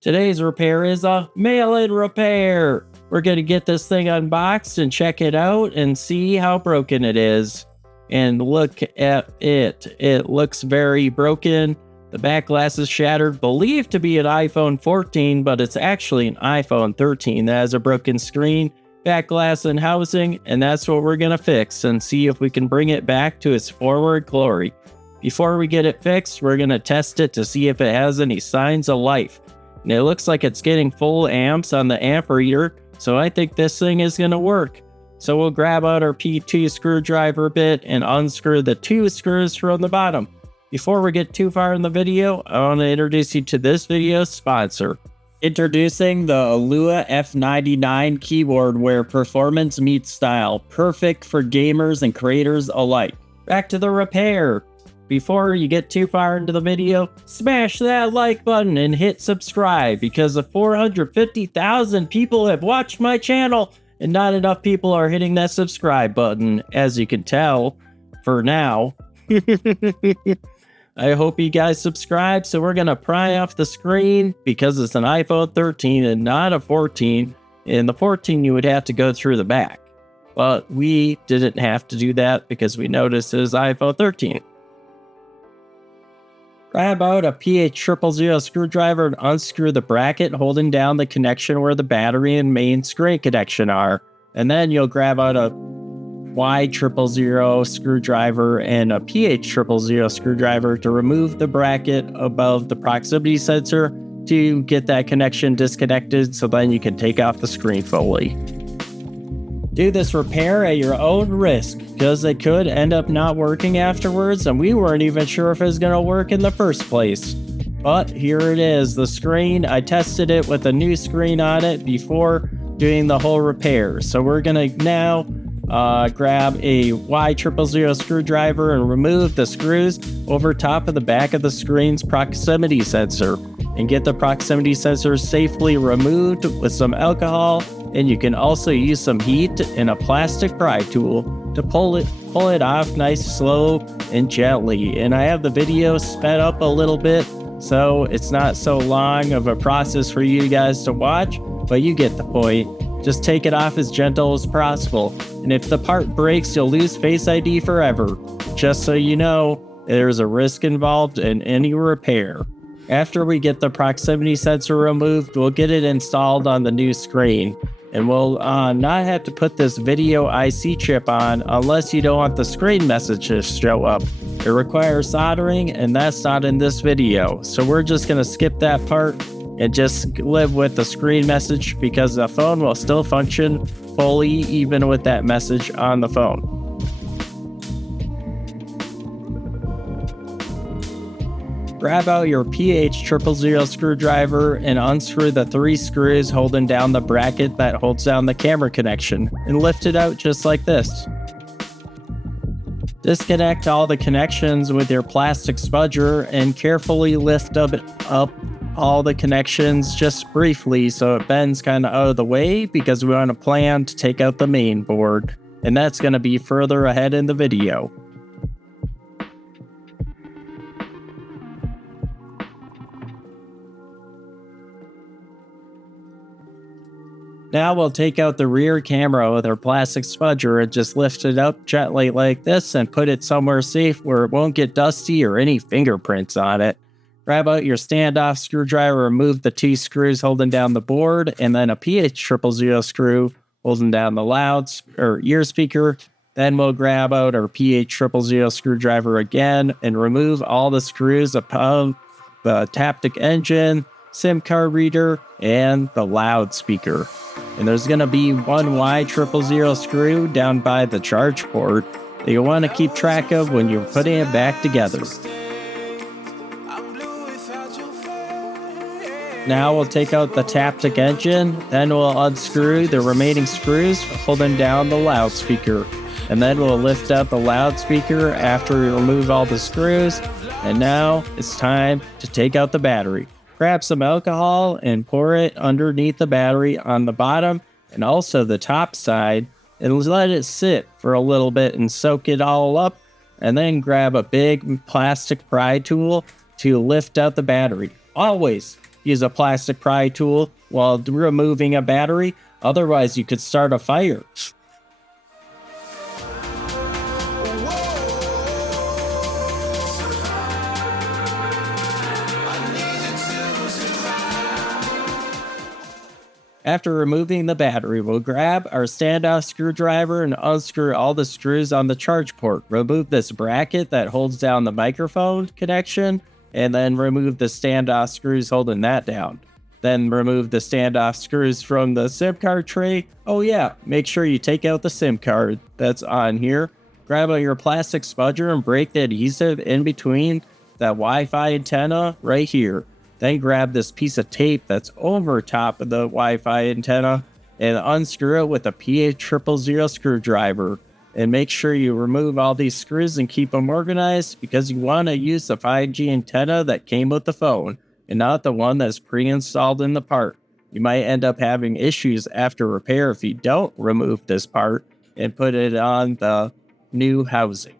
Today's repair is a mail-in repair. We're going to get this thing unboxed and check it out and see how broken it is. And look at it. It looks very broken. The back glass is shattered, believed to be an iPhone 14, but it's actually an iPhone 13 that has a broken screen, back glass, and housing, and that's what we're going to fix and see if we can bring it back to its forward glory. Before we get it fixed, we're going to test it to see if it has any signs of life. And it looks like it's getting full amps on the amp reader, so I think this thing is going to work. So we'll grab out our P2 screwdriver bit and unscrew the 2 screws from the bottom. Before we get too far in the video, I want to introduce you to this video's sponsor. Introducing the Alua F99 keyboard where performance meets style, perfect for gamers and creators alike. Back to the repair. Before you get too far into the video, smash that like button and hit subscribe because the 450,000 people have watched my channel and not enough people are hitting that subscribe button, as you can tell, for now. I hope you guys subscribe, so we're going to pry off the screen because it's an iPhone 13 and not a 14. In the 14, you would have to go through the back. But we didn't have to do that because we noticed it was iPhone 13. Grab out a PH000 screwdriver and unscrew the bracket holding down the connection where the battery and main screen connection are. And then you'll grab out a Y000 screwdriver and a PH000 screwdriver to remove the bracket above the proximity sensor to get that connection disconnected so then you can take off the screen fully. Do this repair at your own risk, because it could end up not working afterwards, and we weren't even sure if it was going to work in the first place. But here it is, the screen. I tested it with a new screen on it before doing the whole repair. So we're going to now grab a Y000 screwdriver and remove the screws over top of the back of the screen's proximity sensor, and get the proximity sensor safely removed with some alcohol. And you can also use some heat and a plastic pry tool to pull it off nice, slow, and gently. And I have the video sped up a little bit, so it's not so long of a process for you guys to watch, but you get the point. Just take it off as gentle as possible. And if the part breaks, you'll lose Face ID forever. Just so you know, there's a risk involved in any repair. After we get the proximity sensor removed, we'll get it installed on the new screen. And we'll not have to put this video IC chip on unless you don't want the screen message to show up. It requires soldering, and that's not in this video. So we're just going to skip that part and just live with the screen message because the phone will still function fully even with that message on the phone. Grab out your PH000 screwdriver and unscrew the 3 screws holding down the bracket that holds down the camera connection, and lift it out just like this. Disconnect all the connections with your plastic spudger and carefully lift up all the connections just briefly so it bends kind of out of the way because we want to plan to take out the main board, and that's going to be further ahead in the video. Now we'll take out the rear camera with our plastic spudger and just lift it up gently like this and put it somewhere safe where it won't get dusty or any fingerprints on it. Grab out your standoff screwdriver, remove the 2 screws holding down the board, and then a PH000 screw holding down the ear speaker. Then we'll grab out our PH000 screwdriver again and remove all the screws above the Taptic engine, SIM card reader, and the loudspeaker. And there's going to be one Y000 screw down by the charge port that you'll want to keep track of when you're putting it back together. Now we'll take out the Taptic engine, then we'll unscrew the remaining screws holding down the loudspeaker. And then we'll lift out the loudspeaker after we remove all the screws. And now it's time to take out the battery. Grab some alcohol and pour it underneath the battery on the bottom and also the top side, and let it sit for a little bit and soak it all up, and then grab a big plastic pry tool to lift out the battery. Always use a plastic pry tool while removing a battery, otherwise you could start a fire. After removing the battery, we'll grab our standoff screwdriver and unscrew all the screws on the charge port. Remove this bracket that holds down the microphone connection, and then remove the standoff screws holding that down. Then remove the standoff screws from the SIM card tray. Oh yeah, make sure you take out the SIM card that's on here. Grab your plastic spudger and break the adhesive in between that Wi-Fi antenna right here. Then grab this piece of tape that's over top of the Wi-Fi antenna and unscrew it with a PA000 screwdriver. And make sure you remove all these screws and keep them organized, because you want to use the 5G antenna that came with the phone and not the one that's pre-installed in the part. You might end up having issues after repair if you don't remove this part and put it on the new housing.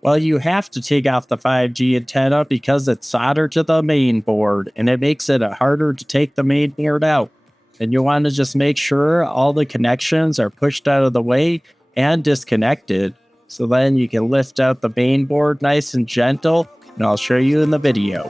Well, you have to take off the 5G antenna because it's soldered to the main board, and it makes it harder to take the main board out. And you want to just make sure all the connections are pushed out of the way and disconnected, so then you can lift out the main board nice and gentle, and I'll show you in the video.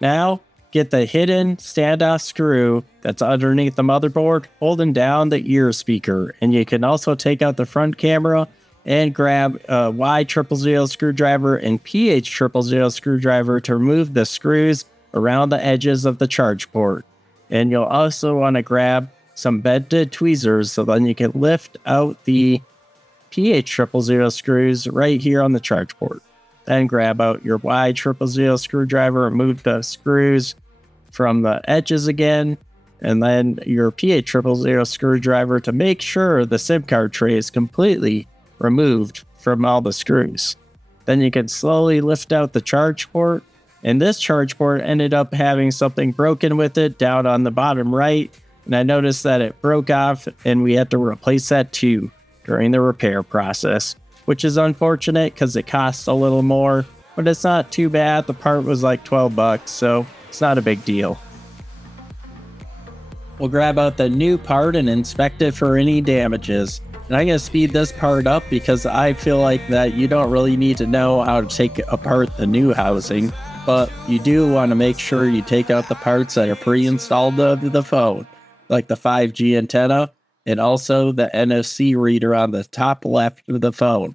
Now, get the hidden standoff screw that's underneath the motherboard, holding down the ear speaker. And you can also take out the front camera and grab a Y000 screwdriver and PH000 screwdriver to remove the screws around the edges of the charge port. And you'll also want to grab some bended tweezers so then you can lift out the PH000 screws right here on the charge port. Then grab out your Y000 screwdriver, remove the screws from the edges again, and then your PH000 screwdriver to make sure the SIM card tray is completely removed from all the screws. Then you can slowly lift out the charge port, and this charge port ended up having something broken with it down on the bottom right, and I noticed that it broke off and we had to replace that too during the repair process, which is unfortunate because it costs a little more, but it's not too bad. The part was like $12, so it's not a big deal. We'll grab out the new part and inspect it for any damages. And I'm going to speed this part up because I feel like that you don't really need to know how to take apart the new housing, but you do want to make sure you take out the parts that are pre-installed to the phone, like the 5G antenna, and also the NFC reader on the top left of the phone.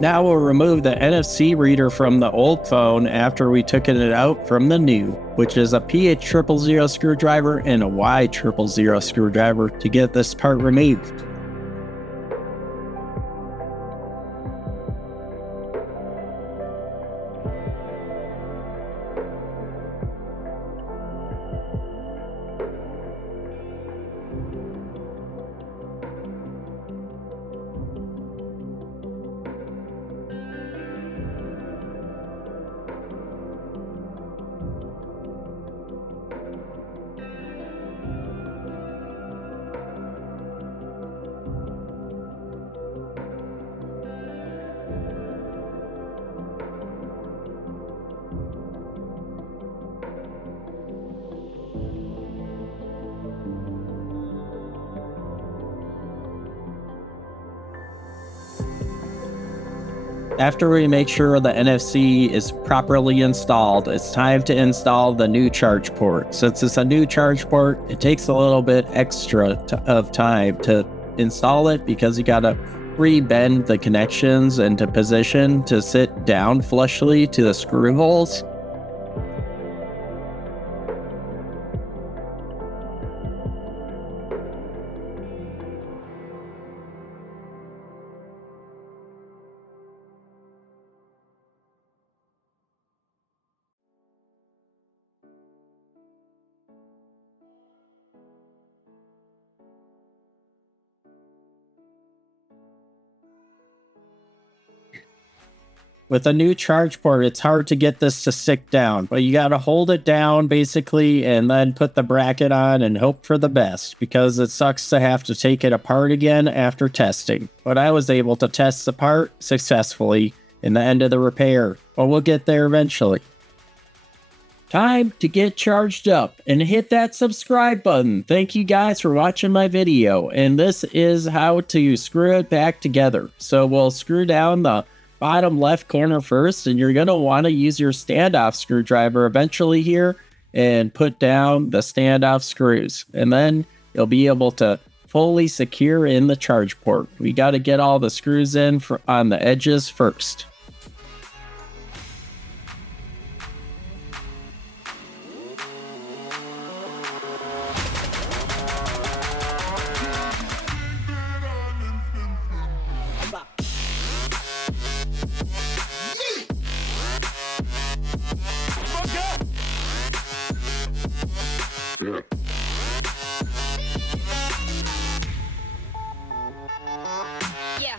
Now we'll remove the NFC reader from the old phone after we took it out from the new, which is a PH000 screwdriver and a Y000 screwdriver to get this part removed. After we make sure the NFC is properly installed, it's time to install the new charge port. Since it's a new charge port, it takes a little bit extra of time to install it because you gotta re-bend the connections into position to sit down flushly to the screw holes. With a new charge port, it's hard to get this to stick down, but you got to hold it down basically and then put the bracket on and hope for the best because it sucks to have to take it apart again after testing. But I was able to test the part successfully in the end of the repair, but we'll get there eventually. Time to get charged up and hit that subscribe button. Thank you guys for watching my video, and this is how to screw it back together. So we'll screw down the bottom left corner first, and you're going to want to use your standoff screwdriver eventually here and put down the standoff screws, and then you'll be able to fully secure in the charge port. We got to get all the screws in on the edges first. Yeah.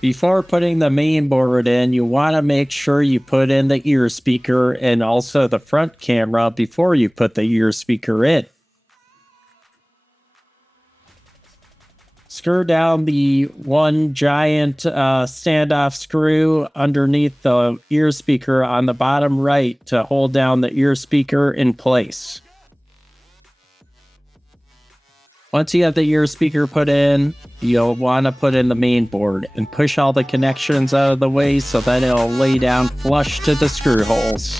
Before putting the main board in, you want to make sure you put in the ear speaker and also the front camera before you put the ear speaker in. Screw down the one giant standoff screw underneath the ear speaker on the bottom right to hold down the ear speaker in place. Once you have the ear speaker put in, you'll want to put in the main board and push all the connections out of the way so that it'll lay down flush to the screw holes.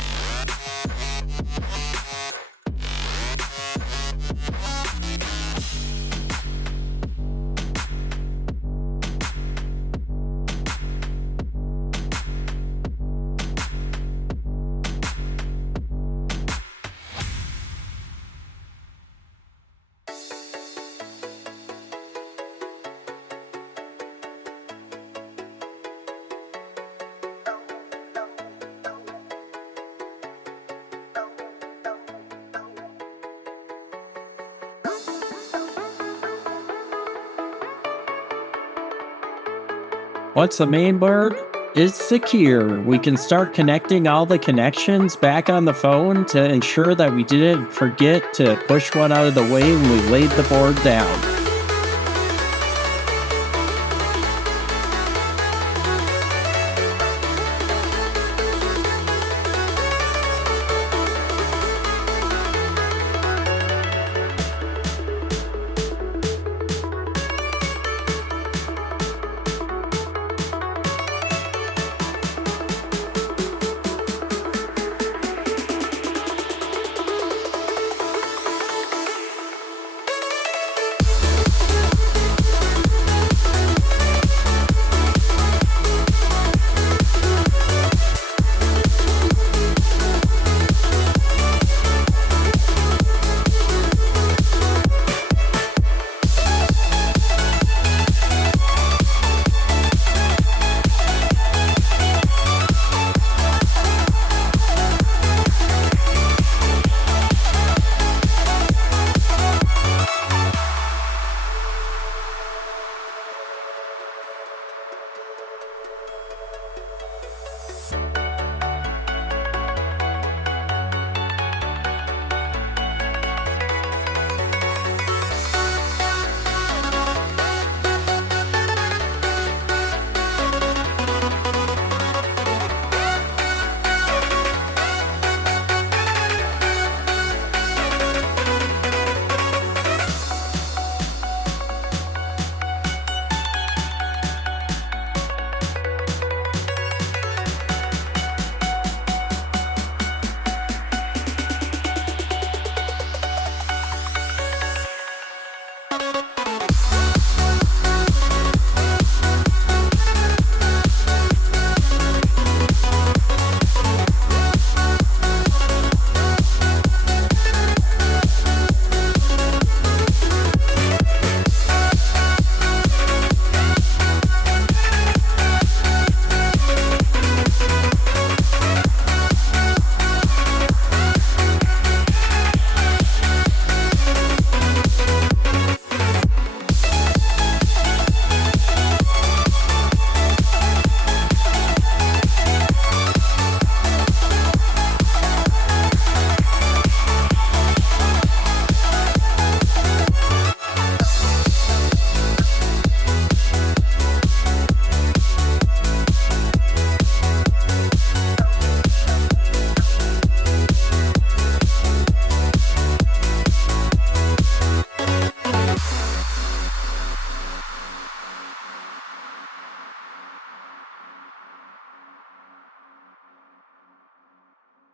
Once the main board is secure, we can start connecting all the connections back on the phone to ensure that we didn't forget to push one out of the way when we laid the board down.